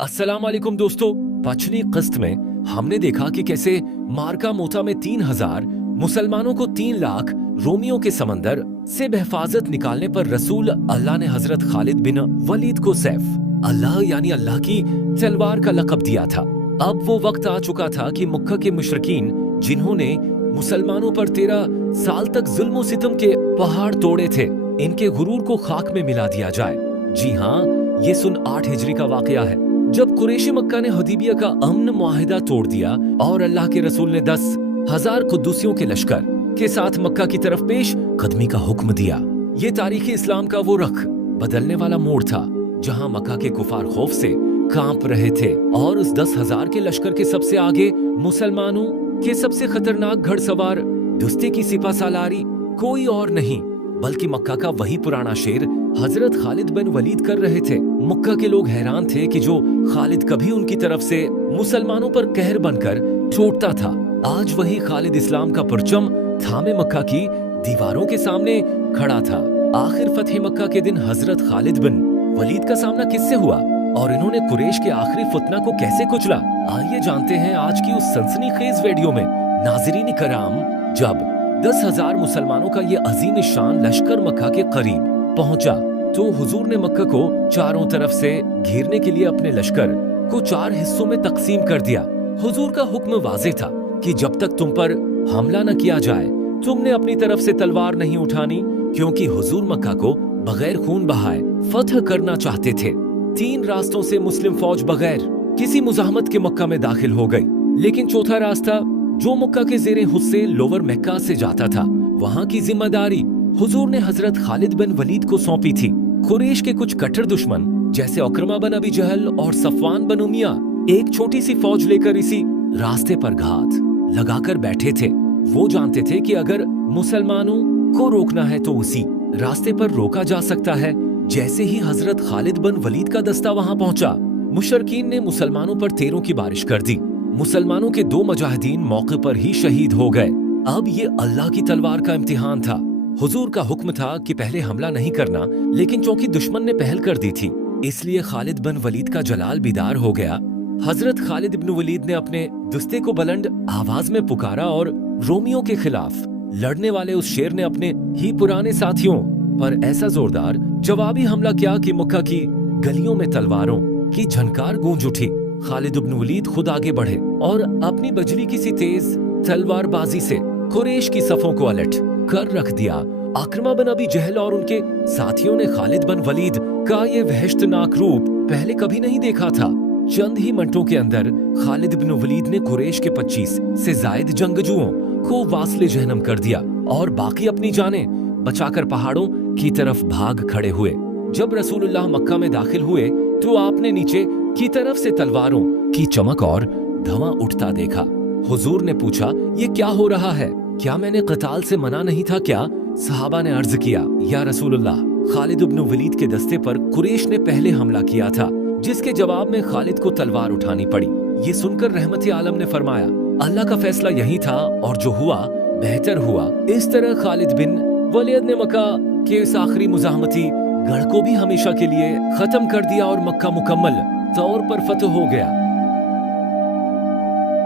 अस्सलाम वालेकुम दोस्तों। पिछली किस्त में हमने देखा कि कैसे मार्का मोता में 3000 मुसलमानों को 3 लाख रोमियों के समंदर से बहफाजत निकालने पर रसूल अल्लाह ने हजरत खालिद बिन वलीद को सैफ अल्लाह यानी अल्लाह की तलवार का लक़ब दिया था। अब वो वक्त आ चुका था कि मक्का के मुशरिकीन जिन्होंने मुसलमानों पर 13 साल तक जुल्म सितम के पहाड़ तोड़े थे, इनके गुरूर को खाक में मिला दिया जाए। जी हाँ, ये सन 8 हिजरी का वाकया है, जब कुरैशी मक्का ने हुदैबिया का अमन मुआहिदा तोड़ दिया और अल्लाह के रसूल ने 10,000 कुद्दूसियों के लश्कर के साथ मक्का की तरफ पेश कदमी का हुक्म दिया। ये तारीख इस्लाम का वो रख बदलने वाला मोड़ था जहां मक्का के कुफार खौफ से कांप रहे थे और उस 10,000 के लश्कर के सबसे आगे मुसलमानों के सबसे खतरनाक घड़सवार दुस्ते की सिपा सालारी कोई और नहीं बल्कि मक्का का वही पुराना शेर हजरत खालिद बिन वलीद कर रहे थे। मक्का के लोग हैरान थे कि जो खालिद कभी उनकी तरफ से मुसलमानों पर कहर बनकर टूटता था, आज वही खालिद इस्लाम का परचम थामे मक्का की दीवारों के सामने खड़ा था। आखिर फतह मक्का के दिन हजरत खालिद बिन वलीद का सामना किससे हुआ और इन्होंने कुरैश के आखिरी फुतना को कैसे कुचला? आइए जानते हैं आज की उस सनसनीखेज वीडियो में। नाज़रीन कराम, जब 10,000 मुसलमानों का ये अजीम शान लश्कर मक्का के करीब पहुंचा तो हुजूर ने मक्का को चारों तरफ से घेरने के लिए अपने लश्कर को 4 हिस्सों में तकसीम कर दिया। हुजूर का हुक्म वाज़ेह था कि जब तक तुम पर हमला न किया जाए तुमने अपनी तरफ से तलवार नहीं उठानी, क्योंकि हुजूर मक्का को बगैर खून बहाए फतह करना चाहते थे। 3 रास्तों से मुस्लिम फौज बगैर किसी मुजाहमत के मक्का में दाखिल हो गई, लेकिन चौथा रास्ता जो मक्का के ज़ेरे हुस्से लोअर मक्का से जाता था, वहाँ की जिम्मेदारी हुजूर ने हजरत खालिद बिन वलीद को सौंपी थी। कुरैश के कुछ कट्टर दुश्मन जैसे उकरमा बिन अबी जहल और सफवान बिन उमिया एक छोटी सी फौज लेकर इसी रास्ते पर घात लगाकर बैठे थे। वो जानते थे कि अगर मुसलमानों को रोकना है तो उसी रास्ते पर रोका जा सकता है। जैसे ही हजरत खालिद बिन वलीद का दस्ता वहां पहुंचा, मुशरकीन ने मुसलमानों पर तीरों की बारिश कर दी। मुसलमानों के 2 मुजाहिदीन मौके पर ही शहीद हो गए। अब ये अल्लाह की तलवार का इम्तिहान था। हुजूर का हुक्म था कि पहले हमला नहीं करना, लेकिन चूंकि दुश्मन ने पहल कर दी थी, इसलिए खालिद बिन वलीद का जलाल बीदार हो गया। हजरत खालिद बिन वलीद ने अपने दुस्ते को बुलंद आवाज में पुकारा और रोमियों के खिलाफ लड़ने वाले उस शेर ने अपने ही पुराने साथियों पर ऐसा जोरदार जवाबी हमला किया कि मक्का की गलियों में तलवारों की झनकार गूंज उठी। खालिद बिन वलीद खुद आगे बढ़े और अपनी बजरी की सी तेज तलवारबाजी से कुरैश की सफों को अलट कर रख दिया। उकरमा बिन अबी जहल और उनके साथियों ने खालिद बिन वलीद का ये वहशतनाक रूप पहले कभी नहीं देखा था। चंद ही मिनटों के अंदर खालिद बिन वलीद ने कुरैश के 25 से जायद जंगजुओं को वासले जहन्नम कर दिया और बाकी अपनी जानें बचाकर पहाड़ों की तरफ भाग खड़े हुए। जब रसूलुल्लाह मक्का में दाखिल हुए तो आपने नीचे की तरफ से तलवारों की चमक और धुआं उठता देखा। हुजूर ने पूछा, ये क्या हो रहा है? क्या मैंने क़ताल से मना नहीं था क्या? सहाबा ने अर्ज किया, या रसूलुल्लाह, खालिद बिन वलीद के दस्ते पर कुरैश ने पहले हमला किया था, जिसके जवाब में खालिद को तलवार उठानी पड़ी। ये सुनकर रहमत आलम ने फरमाया, अल्लाह का फैसला यही था और जो हुआ बेहतर हुआ। इस तरह खालिद बिन वलीद ने मक्का के इस आखिरी मुजाहमती गढ़ को भी हमेशा के लिए खत्म कर दिया और मक्का मुकम्मल तौर पर फतह हो गया।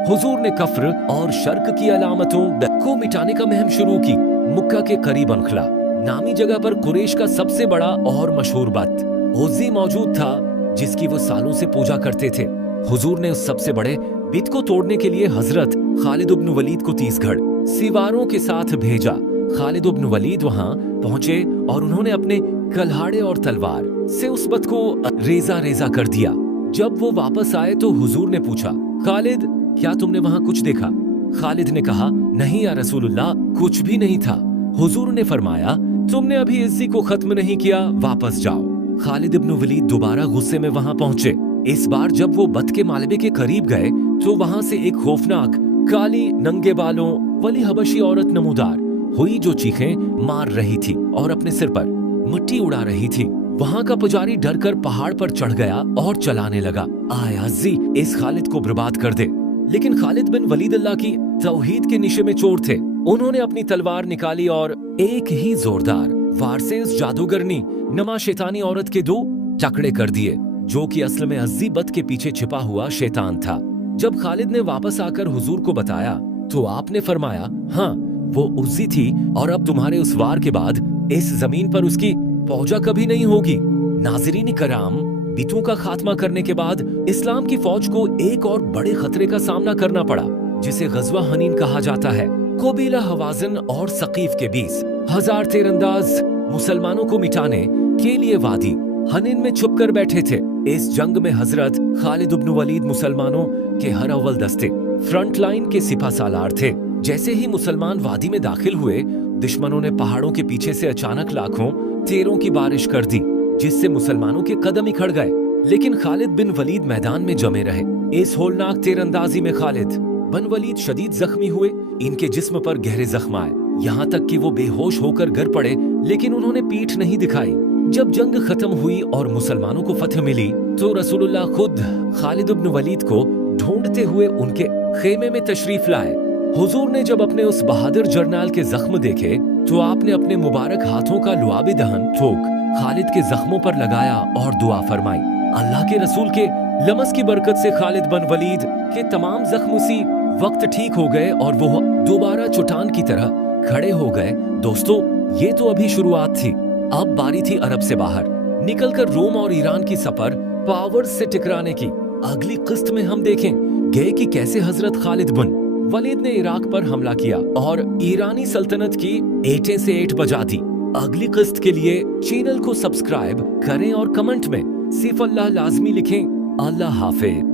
हुजूर ने कफ्र और शर्क की अलामतों को मिटाने का मुहिम शुरू की। मक्का के करीब अनखला नामी जगह पर कुरैश का सबसे बड़ा और मशहूर बुत उज़्ज़ी मौजूद था, जिसकी वो सालों से पूजा करते थे। हुजूर ने उस सबसे बड़े बित को तोड़ने के लिए हजरत खालिद बिन वलीद को 30 गढ़ सिवारों के साथ भेजा। खालिद बिन वलीद वहां पहुंचे और उन्होंने अपने कल्हाड़े और तलवार से उस बुत को रेजा रेजा कर दिया। जब वो वापस आए तो हुजूर ने पूछा, खालिद, क्या तुमने वहां कुछ देखा? खालिद ने कहा, नहीं या रसूलुल्लाह, कुछ भी नहीं था। हुजूर ने फरमाया, तुमने अभी इज्जी को खत्म नहीं किया, वापस जाओ। खालिद बिन वलीद दोबारा गुस्से में वहां पहुंचे। इस बार जब वो बुत के मालबे के करीब गए तो वहां से एक खौफनाक काली नंगे बालों वाली हबशी औरत नमूदार हुई जो चीखें मार रही थी और अपने सिर पर मिट्टी उड़ा रही थी। वहां का पुजारी डर कर पहाड़ पर चढ़ गया और चलाने लगा, आय अज़्ज़ी, इस खालिद को बर्बाद कर दे। लेकिन खालिद बिन वलीद अल्लाह की तौहीद के निशे में चोर थे। उन्होंने अपनी तलवार निकाली और एक ही जोरदार वार से उस जादूगरनी नमा शैतानी औरत के 2 टुकड़े कर दिए। जो कि असल में अज़्ज़ीबत के पीछे छिपा हुआ शैतान था। जब खालिद ने वापस आकर हुजूर को बताया तो आपने फरमाया, हाँ वो उज़्ज़ी थी और अब तुम्हारे उस वार के बाद इस जमीन पर उसकी फौजा कभी नहीं होगी। नाज़रीन कराम, बितू का खात्मा करने के बाद इस्लाम की फौज को एक और बड़े खतरे का सामना करना पड़ा, जिसे गज़वा हनीन कहा जाता है। कबीला हवाज़िन और सकीफ के 20,000 तीरंदाज मुसलमानों को मिटाने के लिए वादी हनीन में छुप कर बैठे थे। इस जंग में हजरत खालिद इब्न वलीद मुसलमानों के हर अव्वल दस्ते फ्रंट लाइन के सिपा सालार थे। जैसे ही मुसलमान वादी में दाखिल हुए, दुश्मनों ने पहाड़ों के पीछे से अचानक लाखों तीरों की बारिश कर दी, जिससे मुसलमानों के कदम ही खड़ गए। लेकिन खालिद बिन वलीद मैदान में जमे रहे। इस होलनाक तीरंदाजी में खालिद बिन वलीद शदीद जख्मी हुए। इनके जिस्म पर गहरे जख्म आए, यहाँ तक कि वो बेहोश होकर गिर पड़े, लेकिन उन्होंने पीठ नहीं दिखाई। जब जंग खत्म हुई और मुसलमानों को फतह मिली तो रसूलुल्लाह खुद खालिद इब्न वलीद को ढूंढते हुए उनके खेमे में तशरीफ लाए। हुजूर ने जब अपने उस बहादुर जर्नैल के जख्म देखे तो आपने अपने मुबारक हाथों का लुआबे दहन थोक खालिद के जख्मों पर लगाया और दुआ फरमाई। अल्लाह के रसूल के लमस की बरकत से खालिद बिन वलीद के तमाम जख्म उसी वक्त ठीक हो गए और वो दोबारा चट्टान की तरह खड़े हो गए। दोस्तों, ये तो अभी शुरुआत थी। अब बारी थी अरब से बाहर निकलकर रोम और ईरान की सफर पावर से टकराने की। अगली किस्त में हम देखें गए कि कैसे हजरत खालिद बिन वलीद ने इराक पर हमला किया और ईरानी सल्तनत की एटें से एट बजा दी। अगली किस्त के लिए चैनल को सब्सक्राइब करें और कमेंट में सिर्फ अल्लाह लाजमी लिखें। अल्लाह हाफिज।